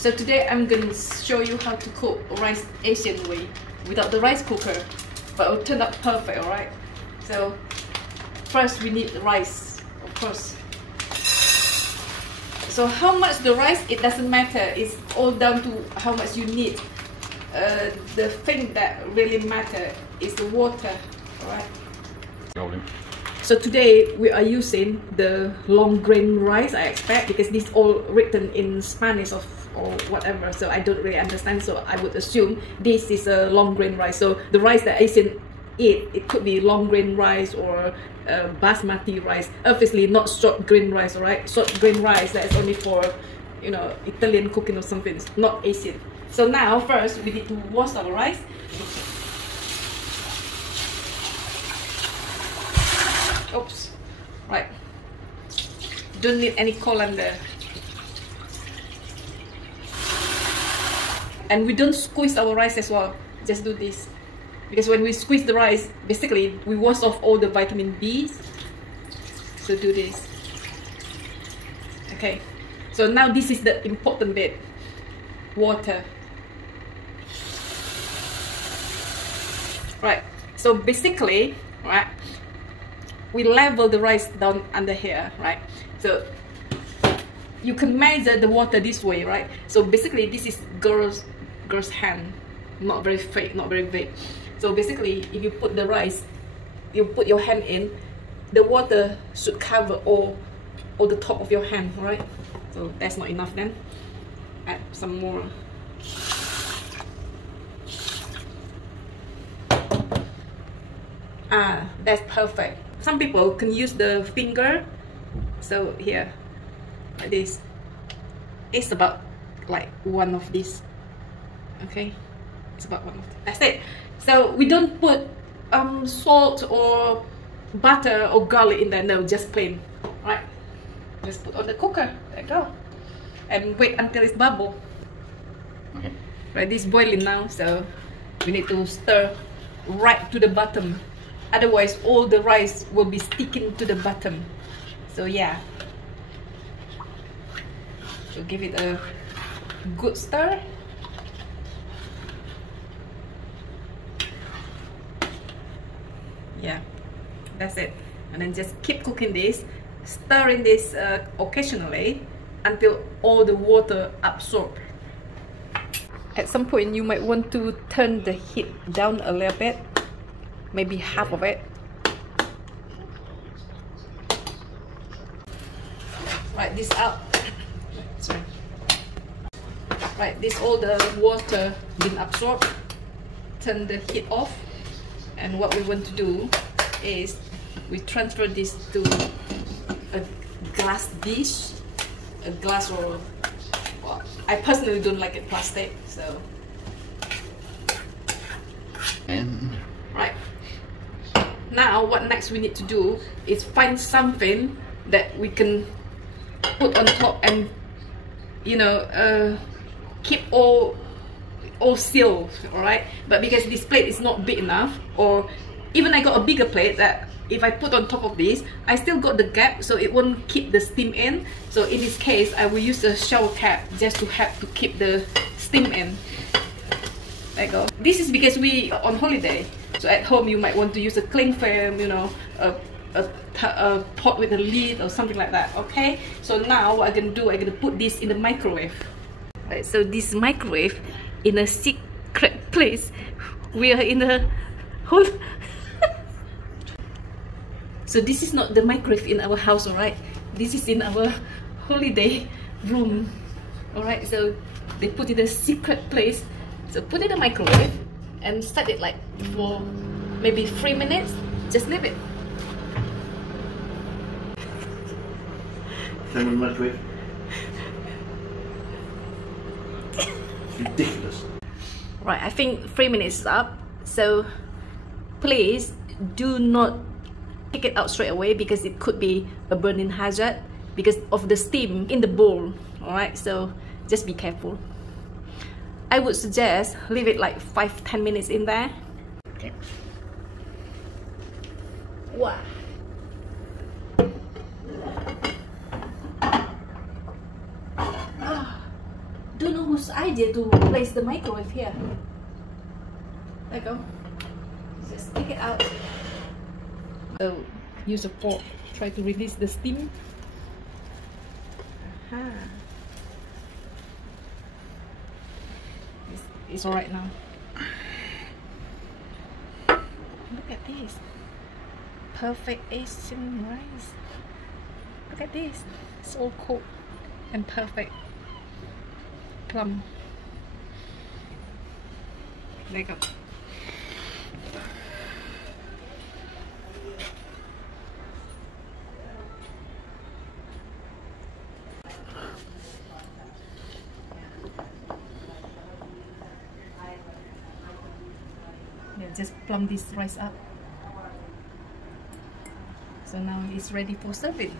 So today I'm gonna show you how to cook rice Asian way without the rice cooker, but it will turn out perfect. Alright, so first we need the rice, of course. So how much the rice, it doesn't matter, it's all down to how much you need. The thing that really matter is the water. Alright, so today we are using the long grain rice, I expect, because this all written in Spanish or whatever, so I don't really understand, so I would assume this is a long grain rice. So the rice that Asian eat, it could be long grain rice or basmati rice, obviously not short grain rice. Alright, short grain rice, that's only for, you know, Italian cooking or something, it's not Asian. So now first we need to wash our rice. Oops, right, don't need any colander, and we don't squeeze our rice as well, just do this, because when we squeeze the rice, basically we wash off all the vitamin B's, so do this. Okay, so now this is the important bit, water. Right, so basically, right, we level the rice down under here, right? So you can measure the water this way, right? So basically this is girl's hand, not very fake, not very big. So basically if you put the rice, you put your hand in, the water should cover all the top of your hand, right? So that's not enough, then add some more. That's perfect. Some people can use the finger, so here, like this, it's about like one of these. Okay, it's about one of these. That's it. So we don't put salt or butter or garlic in there, no, just plain. Right, just put on the cooker, there you go, and wait until it's bubble. Okay. Right, this is boiling now, so we need to stir right to the bottom. Otherwise, all the rice will be sticking to the bottom. So yeah, so give it a good stir. Yeah, that's it. And then just keep cooking this, stirring this occasionally until all the water absorbs. At some point, you might want to turn the heat down a little bit. Maybe half of it. Right, this out. Sorry. Right, this all the water been absorbed. Turn the heat off, and what we want to do is we transfer this to a glass dish, a glass, or well, I personally don't like it plastic, so. And right. Now, what next we need to do is find something that we can put on top and, you know, keep all sealed, alright? But because this plate is not big enough, or even I got a bigger plate that if I put on top of this, I still got the gap, so it won't keep the steam in. So in this case, I will use a shower cap just to help to keep the steam in. There you go. This is because we are on holiday. So at home you might want to use a cling film, you know, a pot with a lid or something like that. Okay, so now what I'm gonna do, I'm gonna put this in the microwave. Right, so this microwave in a secret place. We are in a whole so this is not the microwave in our house, alright? This is in our holiday room. Alright, so they put it in a secret place. So put it in the microwave and set it like for maybe 3 minutes. Just leave it. Turn on the microwave. Ridiculous. Right, I think 3 minutes is up. So please do not take it out straight away, because it could be a burning hazard because of the steam in the bowl. Alright, so just be careful. I would suggest leave it like 5-10 minutes in there. Okay. Wow. don't know whose idea to place the microwave here. There you go. Just take it out. So use a fork. Try to release the steam. Aha. It's alright now. Look at this. Perfect Asian rice. Look at this. It's all cooked and perfect. Plum. There you go. Yeah, just plump this rice up. So now it's ready for serving.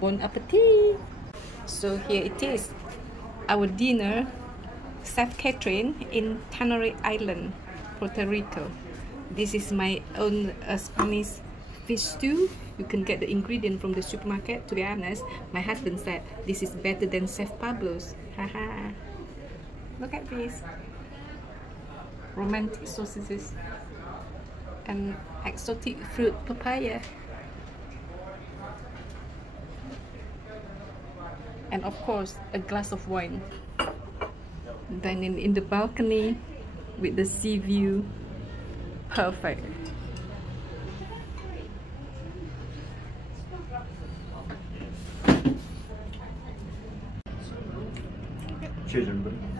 Bon appetit! So here it is, our dinner, Chef Catherine in Tannery Island, Puerto Rico. This is my own Spanish fish stew. You can get the ingredient from the supermarket. To be honest, my husband said this is better than Chef Pablo's. Haha! Look at this. Romantic sausages and exotic fruit papaya. And of course, a glass of wine. Dining in the balcony with the sea view. Perfect. Cheers, everybody.